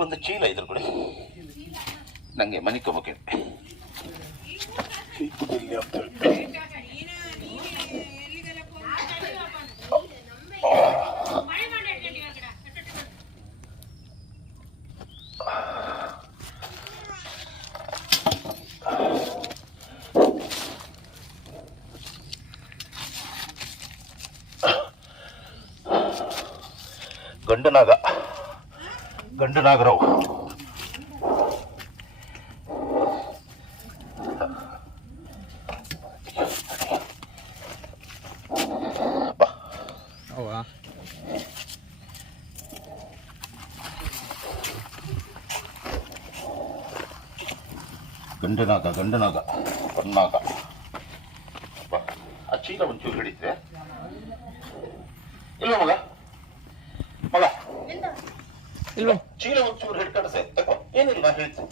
ಒಂದು ಚೀಲ ಇದ್ರ ಕೂಡ ನನಗೆ ಮನೆ ಕೊಬ್ಬಕ್ಕೆ ಗಂಡು ನಾಗರಾವ್ ಗಂಡನಾಗ ಹೊನ್ನಾಗ ಆ ಚೀಲ ಒಂಚೂರು ಹಿಡಿದ್ರೆ ಇಲ್ಲ ಮಗ ಮಗ ಇಲ್ವ ಚೀಲ ಒಂಚೂರು ಹಿಡ್ಕಡ್ಸೆ ತಗೋ ಏನಿಲ್ಲ ನಾ ಹೇಳ್ತೀನಿ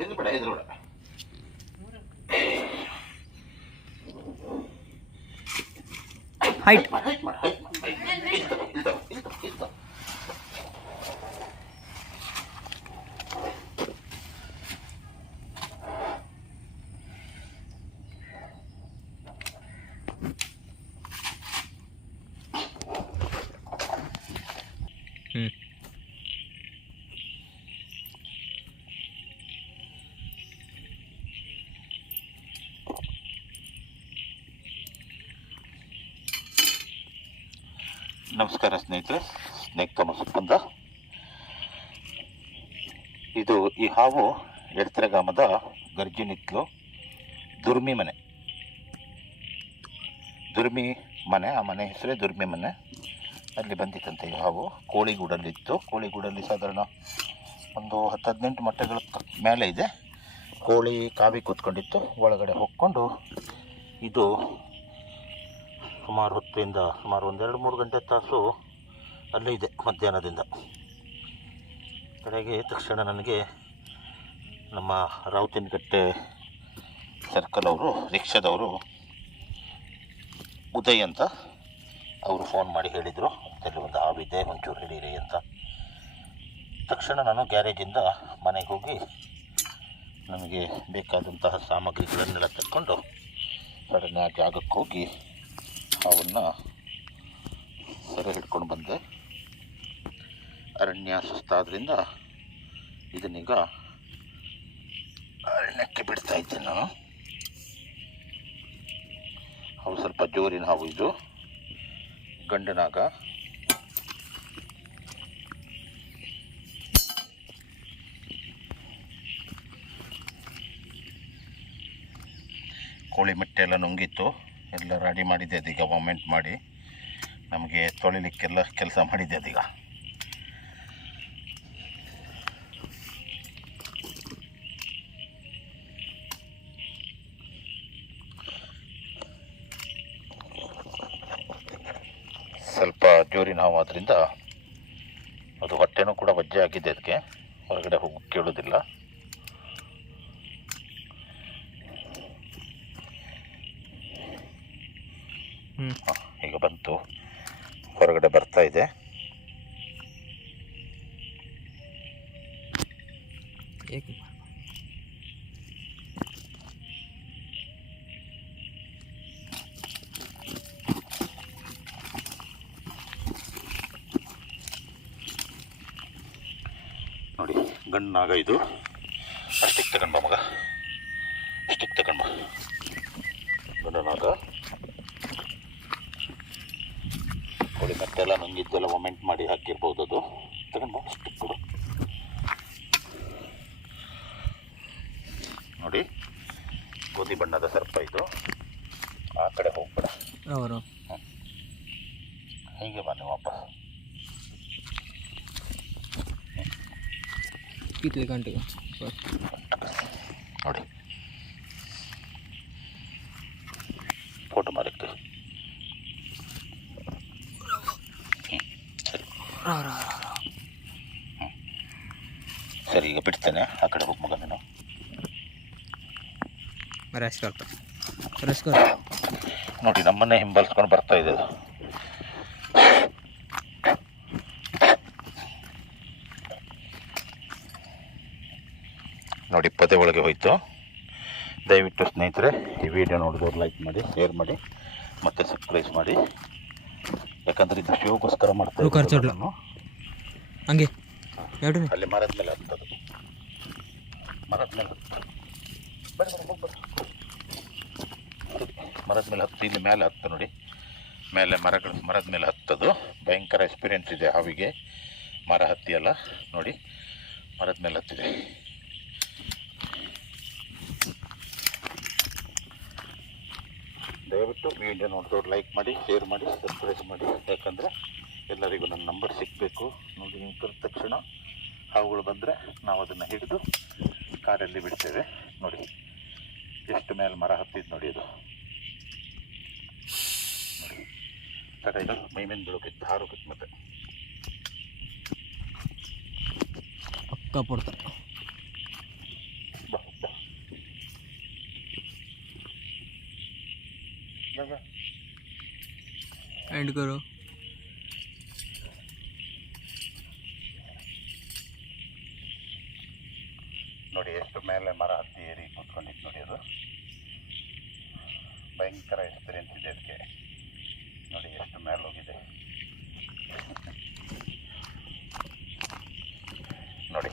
ಹಿಂದೆ ಬಿಡ ಎದುರು ಬಿಡ ಹೈಟ್ ಮಾಡಿ ನಮಸ್ಕಾರ ಸ್ನೇಹಿತರೆ, ಸ್ನೇಕ್ ಥಾಮಸ್ ಅಂತ. ಇದು ಈ ಹಾವು ಎಡ್ತರಗಾಮದ ಗರ್ಜಿನಿತ್ಲು ದುರ್ಮಿ ಮನೆ. ಆ ಮನೆ ಹೆಸರೇ ದುರ್ಮಿ ಮನೆ. ಅಲ್ಲಿ ಬಂದಿತ್ತಂತೆ ಈ ಹಾವು. ಕೋಳಿಗೂಡಲ್ಲಿತ್ತು. ಕೋಳಿಗೂಡಲ್ಲಿ ಸಾಧಾರಣ ಒಂದು 10-18 ಮೊಟ್ಟೆಗಳ ಮೇಲೆ ಇದೆ. ಕೋಳಿ ಕಾವಿ ಕೂತ್ಕೊಂಡಿತ್ತು. ಒಳಗಡೆ ಹೊಕ್ಕೊಂಡು ಇದು ಸುಮಾರು ಹೊತ್ತಿಂದ ಸುಮಾರು 1-2-3 ಗಂಟೆ ತಾಸು ಅಲ್ಲೇ ಇದೆ ಮಧ್ಯಾಹ್ನದಿಂದ. ಕಡೆಗೆ ತಕ್ಷಣ ನನಗೆ ನಮ್ಮ ರಾವುತಿನಕಟ್ಟೆ ಸರ್ಕಲ್ ಅವರು ರಿಕ್ಷಾದವರು ಉದಯ್ ಅಂತ ಅವರು ಫೋನ್ ಮಾಡಿ ಹೇಳಿದರು, ಅಲ್ಲಿ ಒಂದು ಹಾವಿದೆ ಒಂಚೂರು ಹಿಡೀರಿ ಅಂತ. ತಕ್ಷಣ ನಾನು ಗ್ಯಾರೇಜಿಂದ ಮನೆಗೆ ಹೋಗಿ ನನಗೆ ಬೇಕಾದಂತಹ ಸಾಮಗ್ರಿಗಳನ್ನೆಲ್ಲ ತಕ್ಕೊಂಡು ಸಡನ್ ಆ ಜಾಗಕ್ಕೆ ಹೋಗಿ ಹಾವನ್ನು ಸೆರೆ ಹಿಡ್ಕೊಂಡು ಬಂದೆ. ಅರಣ್ಯ ಸುಸ್ತಾದ್ರಿಂದ ಇದನ್ನೀಗ ಅರಣ್ಯಕ್ಕೆ ಬಿಡ್ತಾ ಇದ್ದೇನೆ ನಾನು. ಹಾವು ಸ್ವಲ್ಪ ಜೋರಿನ ಹಾವು. ಇದು ಗಂಡನಾಗ. ಕೋಳಿ ಮೆಟ್ಟೆ ಎಲ್ಲ ನುಂಗಿತ್ತು. ಎಲ್ಲ ರೆಡಿ ಮಾಡಿದ್ದೆ ಅದೀಗ ಮೂಮೆಂಟ್ ಮಾಡಿ ನಮಗೆ ತೊಳಿಲಿಕ್ಕೆಲ್ಲ ಕೆಲಸ ಮಾಡಿದ್ದೆ ಅದೀಗ. ಸ್ವಲ್ಪ ಜೋರಿನ ಹಾವು ಆದ್ದರಿಂದ ಅದು ಹೊಟ್ಟೆನೂ ಕೂಡ ವಜ್ಜೆ ಆಗಿದೆ. ಅದಕ್ಕೆ ಹೊರಗಡೆ ಹೋಗಿ ಕೇಳೋದಿಲ್ಲ. ಈಗ ಬಂತು, ಹೊರಗಡೆ ಬರ್ತಾ ಇದೆ. ನೋಡಿ ಗಂಡನಾಗ. ಇದು ಸ್ಟಿಕ್ ತಗೊಂಡ್ಬ ಮಗ, ಸ್ಟಿಕ್ ತಗೊಂಡ್ಬ. ಗಂಡನಾಗ ಕೋಳಿ ಮತ್ತೆಲ್ಲ ನುಂಗಿದ್ದೆಲ್ಲ ಮೊಮೆಂಟ್ ಮಾಡಿ ಹಾಕಿರ್ಬೋದು. ಅದು ತಗೊಂಡ್ಬ, ಸ್ಟಿಕ್ ಕೊಡು. ನೋಡಿ ಗೋಧಿ ಬಣ್ಣದ ಸರ್ಪ ಇದು. ಆ ಕಡೆ ಹೋಗ್ಬೇಡ, ಹೀಗೆ ಬನ್ನಿ ವಾಪಸ್. कितले घंटे का ನೋಡಿ ಫೋಟೋ ಮಾರಕ್ಕೆ ಸರಿ ಸರಿ ಈಗ ಬಿಡ್ತೇನೆ ಆ ಕಡೆ ಹೋಗಿ ಮಗ ನೀನು ನೋಡಿ ನಮ್ಮನ್ನೇ ಹಿಂಬಾಲಿಸ್ಕೊಂಡು ಬರ್ತಾ ಇದೆ ಅದು. ನೋಡಿ ಪದೇ ಒಳಗೆ ಹೋಯ್ತು. ದಯವಿಟ್ಟು ಸ್ನೇಹಿತರೆ ಈ ವಿಡಿಯೋ ನೋಡಿದವ್ರು ಲೈಕ್ ಮಾಡಿ, ಶೇರ್ ಮಾಡಿ, ಮತ್ತೆ ಸಬ್ಸ್ಕ್ರೈಬ್ ಮಾಡಿ. ಯಾಕಂದ್ರೆ ಇದು ಶೋಗೋಸ್ಕರ ಮಾಡ್ತಾ ಇದ್ದೀನಿ ನಾನು. ಹಂಗೆ ಅಲ್ಲಿ ಮರದ ಮೇಲೆ ಹತ್ತದು, ಮರದ ಮೇಲೆ ಹತ್ತು, ಮರದ ಮೇಲೆ ಹತ್ತು, ಇಲ್ಲಿ ಮೇಲೆ ಹತ್ತು ನೋಡಿ, ಮೇಲೆ ಮರದ ಮೇಲೆ ಹತ್ತದು ಭಯಂಕರ ಎಕ್ಸ್ಪೀರಿಯೆನ್ಸ್ ಇದೆ ಹಾವಿಗೆ. ಮರ ಹತ್ತಿಯಲ್ಲ ನೋಡಿ, ಮರದ ಮೇಲೆ ಹತ್ತಿದೆ. ದಯವಿಟ್ಟು ವಿಡಿಯೋ ನೋಡಿದವ್ರು ಲೈಕ್ ಮಾಡಿ, ಶೇರ್ ಮಾಡಿ, ಸಬ್ಸ್ಕ್ರೈಬ್ ಮಾಡಿ. ಯಾಕಂದರೆ ಎಲ್ಲರಿಗೂ ನನ್ನ ನಂಬರ್ ಸಿಗಬೇಕು. ನೋಡಿ ನೀವು ಕರೆದ ತಕ್ಷಣ ಹಾವುಗಳು ಬಂದರೆ ನಾವು ಅದನ್ನು ಹಿಡಿದು ಕಾರಲ್ಲಿ ಬಿಡ್ತೇವೆ. ನೋಡಿ ಎಷ್ಟು ಮೇಲೆ ಮರ ಹತ್ತಿದ್ದು ನೋಡಿ ಅದು. ನೋಡಿ ತಡ ಇದು ಮೈ ಮೇಲೆ ಬೀಳೋಕಿತ್ತು, ಹಾರೋಕಿತ್ತು. ಮತ್ತೆ ಪಕ್ಕ ಪಡ್ತಾರೆ. एंड करो. ನೋಡಿ ಎಷ್ಟು ಮೇಲೆ ಮರ ಹತ್ತಿ ಏರಿ ಕೂತ್ಕೊಂಡಿತ್ತು ನೋಡಿ. ಅದು ಭಯಂಕರ ಎಕ್ಸ್ಪೀರಿಯೆನ್ಸ್ ಇದೆ ಅದಕ್ಕೆ. ನೋಡಿ ಎಷ್ಟು ಮೇಲೆ ಹೋಗಿದೆ ನೋಡಿ,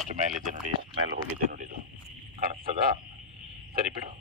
ಎಷ್ಟು ಮೇಲಿದೆ ನೋಡಿ, ಎಷ್ಟು ಮೇಲೆ ಹೋಗಿದೆ ನೋಡಿ. ಇದು ಕಾಣಿಸ್ತದಾ? ಸರಿ ಬಿಡು.